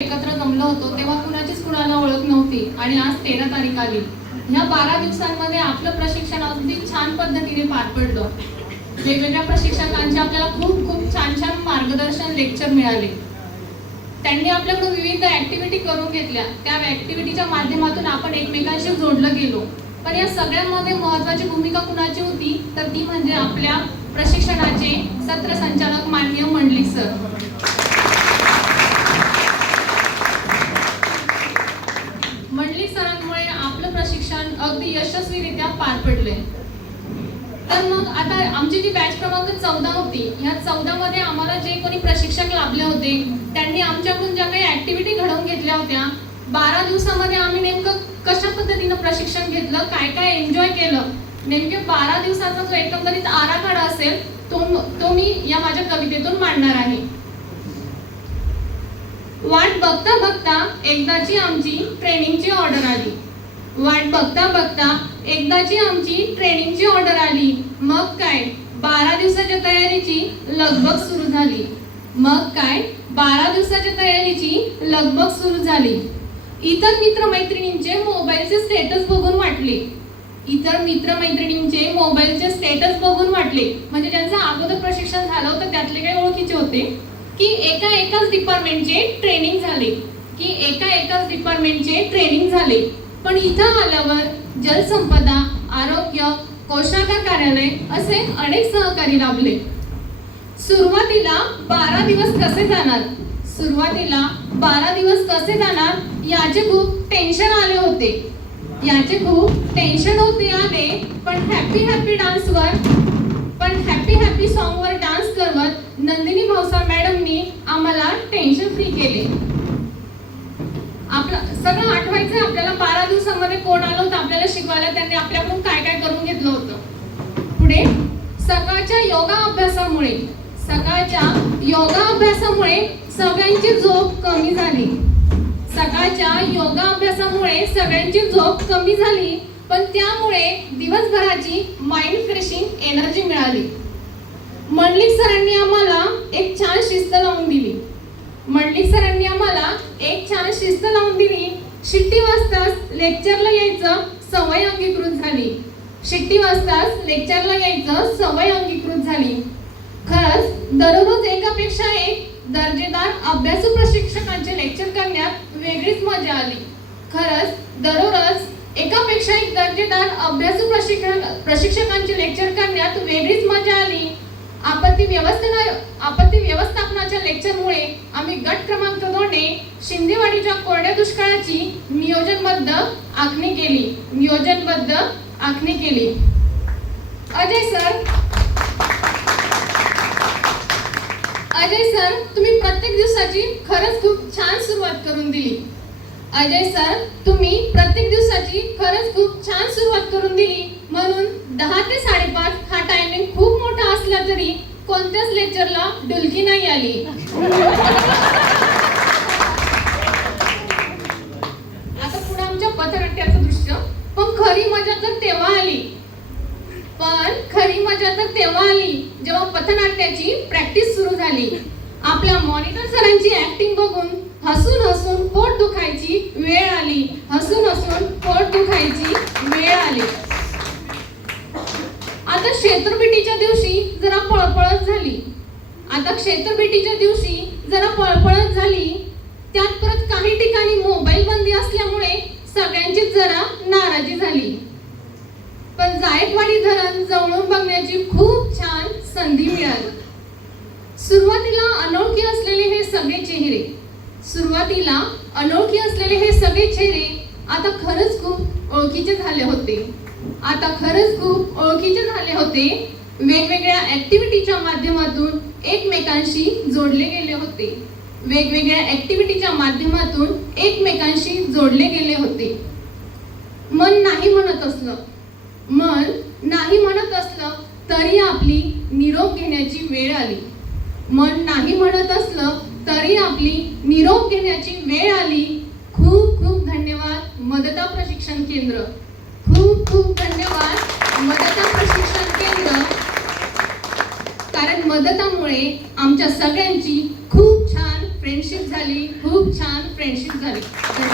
एकत्र जमलो होतो तेव्हा कुणाचीच कुणाला ओळख नव्हती आणि आज 13 तारीख आली. ह्या 12 दिवसांमध्ये आपलं प्रशिक्षण अगदी छान पद्धतीने पार पडलं. वेगवेगळ्या प्रशिक्षकांचे आपल्याला खूप खूप छान छान मार्गदर्शन लेक्चर मिळाले. त्यांनी आपल्याकडून विविध ऍक्टिव्हिटी करून घेतल्या. त्या ऍक्टिव्हिटीच्या माध्यमातून आपण एकमेकांशी जोडलं गेलो. पण या सगळ्यांमध्ये महत्त्वाची भूमिका कुणाची होती तर ती म्हणजे आपल्या प्रशिक्षणाचे सत्र संचालक माननीय मंडलिक सर. मंडलिक सरांमुळे आपलं प्रशिक्षण अगदी यशस्वीरित्या पार पडले. तर मग आता आमची जी बॅच क्रमांक 14 होती, ह्या 14 मध्ये आम्हाला जे कोणी प्रशिक्षक लाभले होते त्यांनी आमच्याकडून ज्या काही ऍक्टिव्हिटी घडवून घेतल्या होत्या, 12 दिवसामध्ये आम्ही नेमकं कशा पद्धतीनं प्रशिक्षण घेतलं, काय काय एन्जॉय केलं, नेमके 12 दिवसाचा जो एकंदरीत आराखडा असेल तो मी या माझ्या कवितेतून मांडणार आहे. वाट बघता बघता एकदाची आमची ट्रेनिंगची ऑर्डर आली. वाट बघता बघता एकदाची आमची ट्रेनिंगची ऑर्डर आली. मग काय 12 दिवसाच्या तयारीची लगबग सुरू झाली. मग काय 12 दिवसाच्या तयारीची लगबग सुरू झाली. इतर मित्रमैत्रिणींचे मोबाईलचे स्टेटस बघून वाटले. इतर मित्रमैत्रिणींचे मोबाईलचे स्टेटस बघून वाटले म्हणजे ज्यांचं अगोदर प्रशिक्षण झालं होतं त्यातले काही ओळखीचे होते की एकाच डिपार्टमेंटचे ट्रेनिंग झाले. पण इथं आल्यावर जलसंपदा, आरोग्य, कौशल्य कार्यालय असे अनेक सहकारी लाभले. सुरुवातीला 12 दिवस कसे जाणार याचे खूप टेन्शन आले होते. पण हॅपी सॉन्गवर डान्स करवत नंदिनी भाऊसाहेब मॅडमनी आम्हाला टेन्शन फ्री केले. आपलं सगळं आठवायचं आपल्याला 12 दिवसांमध्ये कोण आलं होतं आपल्याला शिकवायला, त्यांनी आपल्याकडून काय काय करून घेतलं होतं. पुढे सकाळच्या योगा अभ्यासामुळे सगळ्यांची झोप कमी झाली. पण त्यामुळे दिवसभराची माइंड फ्रेशिंग एनर्जी मिळाली. मंडलिक सरांनी आम्हाला एक छान शिस्त लावून दिली. शिट्टी वाजताच लेक्चरला यायचं सवय अंगीकृत झाली. खरंच दररोज एकापेक्षा एक दर्जेदार अभ्यासू प्रशिक्षकांचे लेक्चर करण्यात वेगळीच मजा आली. आपत्ती व्यवस्थापनाच्या लेक्चरमुळे आम्ही गट क्रमांक 2 ने शिंदेवाडीच्या कोरड्या दुष्काळाची नियोजनबद्ध आखणी केली. अजय सर तुम्ही प्रत्येक दिवसाची खरंच खूप छान सुरुवात करून दिली. म्हणून 10 ते 5:30 हा टायमिंग खूप मोठा असला तरी कोणत्याच लेक्चरला डुलकी नाही आली. आता पुढे आमच्या पथनाट्याचं दृश्य. पण खरी मजा तर तेव्हा आली जेव्हा पथनाट्याची प्रॅक्टिस सुरू झाली. आपल्या मॉनिटर सरांची ऍक्टिंग बघून हसून पोट दुखायची वेळ आली. आता क्षेत्रभेटीच्या दिवशी जरा पळपळच झाली. त्यात परत काही ठिकाणी मोबाईल बंदी असल्यामुळे सगळ्यांचीच जरा नाराजी झाली. पण जायकवाडी धरण जवळून बघण्याची खूप छान संधी मिळाली. सुरुवातीला अनोळखी असलेले हे सगळे चेहरे आता खरंच खूप ओळखीचे झाले होते. वेगवेगळ्या ऍक्टिव्हिटीच्या माध्यमातून एकमेकांशी जोडले गेले होते. मन नाही म्हणत असलं तरी आपली निरोप घेण्याची वेळ आली. खूप खूप धन्यवाद मदता प्रशिक्षण केंद्र. कारण मदतामुळे आमच्या सगळ्यांची खूप छान फ्रेंडशिप झाली, खूप छान फ्रेंडशिप झाली.